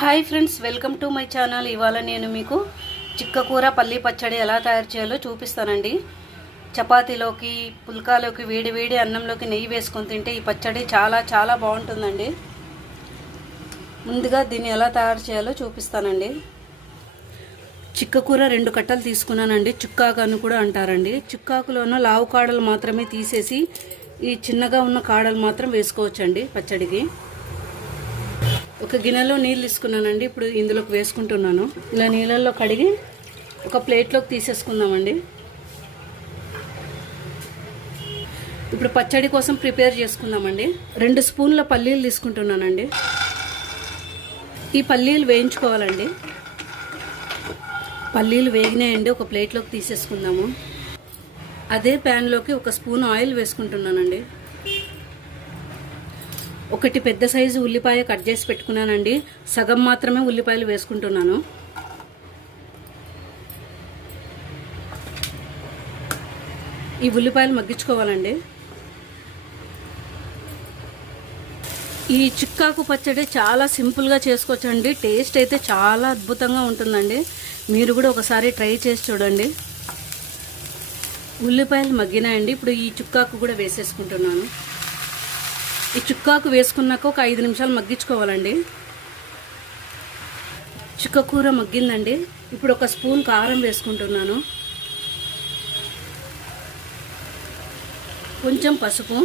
Hi friends welcome to my channel. ఇవాళ నేను మీకు చిక్కకూర పల్లి పచ్చడి ఎలా తయారు చేయాలో చూపిస్తానండి. చపాతీలోకి పుల్కాలోకి వేడి వేడి అన్నంలోకి నెయ్యి వేసుకొని తింటే ఈ పచ్చడి చాలా చాలా బాగుంటుందండి. ముందుగా దీన్ని ఎలా తయారు చేయాలో చూపిస్తానండి. చిక్కకూర రెండు కట్టలు తీసుకున్నానండి. చుక్కాకు అని కూడా అంటారండి. చుక్కాకులోనూ లావు కాడలు మాత్రమే తీసేసి ఈ చిన్నగా ఉన్న కాడలు మాత్రం వేసుకోవచ్చండి పచ్చడికి. ఒక గిన్నెలో నీళ్ళు తీసుకున్నానండి. ఇప్పుడు ఇందులోకి వేసుకుంటున్నాను. ఇలా నీళ్ళల్లో కడిగి ఒక ప్లేట్లోకి తీసేసుకుందామండి. ఇప్పుడు పచ్చడి కోసం ప్రిపేర్ చేసుకుందామండి. రెండు స్పూన్ల పల్లీలు తీసుకుంటున్నానండి. ఈ పల్లీలు వేయించుకోవాలండి. పల్లీలు వేగినాయండి. ఒక ప్లేట్లోకి తీసేసుకుందాము. అదే ప్యాన్లోకి ఒక స్పూన్ ఆయిల్ వేసుకుంటున్నానండి. ఒకటి పెద్ద సైజు ఉల్లిపాయ కట్ చేసి పెట్టుకున్నానండి. సగం మాత్రమే ఉల్లిపాయలు వేసుకుంటున్నాను. ఈ ఉల్లిపాయలు మగ్గించుకోవాలండి. ఈ చిక్కాకు పచ్చడి చాలా సింపుల్గా చేసుకోవచ్చండి. టేస్ట్ అయితే చాలా అద్భుతంగా ఉంటుందండి. మీరు కూడా ఒకసారి ట్రై చేసి చూడండి. ఉల్లిపాయలు మగ్గినాయండి. ఇప్పుడు ఈ చుక్కాకు కూడా వేసేసుకుంటున్నాను. ఈ చుక్కాకు వేసుకున్నాక ఒక ఐదు నిమిషాలు మగ్గించుకోవాలండి. చుక్క కూర మగ్గిందండి. ఇప్పుడు ఒక స్పూన్ కారం వేసుకుంటున్నాను. కొంచెం పసుపు.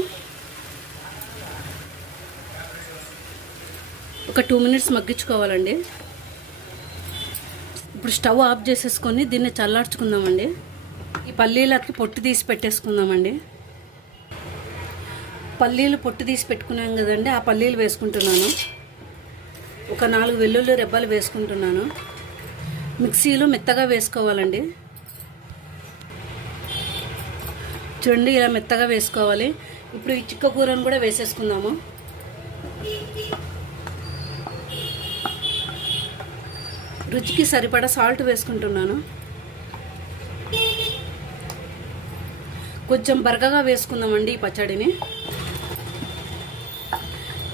ఒక టూ మినిట్స్ మగ్గించుకోవాలండి. ఇప్పుడు స్టవ్ ఆఫ్ చేసేసుకొని దీన్ని చల్లార్చుకుందామండి. ఈ పల్లీలకి పొట్టు తీసి పెట్టేసుకుందామండి. పల్లీలు పొట్టు తీసి పెట్టుకున్నాం కదండి ఆ పల్లీలు వేసుకుంటున్నాను. ఒక నాలుగు వెల్లుల్లి రెబ్బలు వేసుకుంటున్నాను. మిక్సీలో మెత్తగా వేసుకోవాలండి. చూడండి ఇలా మెత్తగా వేసుకోవాలి. ఇప్పుడు ఈ చిక్క కూరను కూడా వేసేసుకుందాము. రుచికి సరిపడా సాల్ట్ వేసుకుంటున్నాను. కొంచెం బరకగా వేసుకుందామండి ఈ పచ్చడిని.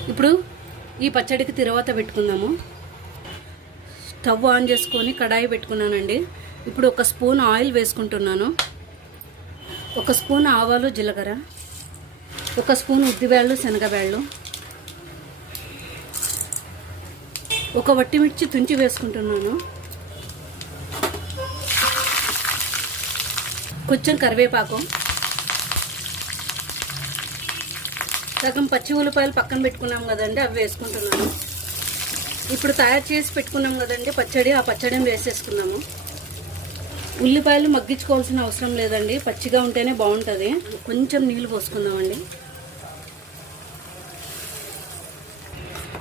ఇప్పుడు ఈ పచ్చడికి తిరవాత పెట్టుకుందాము. స్టవ్ ఆన్ చేసుకొని కడాయి పెట్టుకున్నానండి. ఇప్పుడు ఒక స్పూన్ ఆయిల్ వేసుకుంటున్నాను. ఒక స్పూన్ ఆవాలు జీలకర్ర. ఒక స్పూన్ ఉద్దివేళ్ళు శనగవేళ్ళు ఒక వట్టిమిర్చి తుంచి వేసుకుంటున్నాను. కొంచెం కరివేపాకు. సగం పచ్చి ఉల్లిపాయలు పక్కన పెట్టుకున్నాం కదండి అవి వేసుకుంటున్నాము ఇప్పుడు తయారు చేసి పెట్టుకున్నాం కదండి పచ్చడి ఆ పచ్చడిని వేసేసుకున్నాము. ఉల్లిపాయలు మగ్గించుకోవాల్సిన అవసరం లేదండి పచ్చిగా ఉంటేనే బాగుంటుంది. కొంచెం నీళ్ళు పోసుకుందామండి.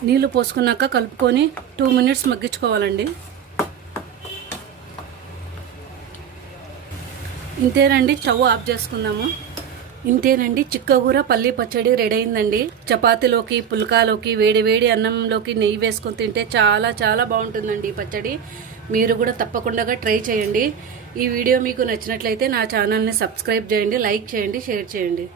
నీళ్ళు పోసుకున్నాక కలుపుకొని టూ మినిట్స్ మగ్గించుకోవాలండి. ఇంతేనండి స్టవ్ ఆఫ్ చేసుకుందాము. ఇంతేనండి. చిక్కగూర పల్లి పచ్చడి రెడీ అయిందండి. చపాతీలోకి పుల్కాలోకి వేడి వేడి అన్నంలోకి నెయ్యి వేసుకొని తింటే చాలా చాలా బాగుంటుందండి ఈ పచ్చడి. మీరు కూడా తప్పకుండా ట్రై చేయండి. ఈ వీడియో మీకు నచ్చినట్లయితే నా ఛానల్ని సబ్స్క్రైబ్ చేయండి లైక్ చేయండి షేర్ చేయండి.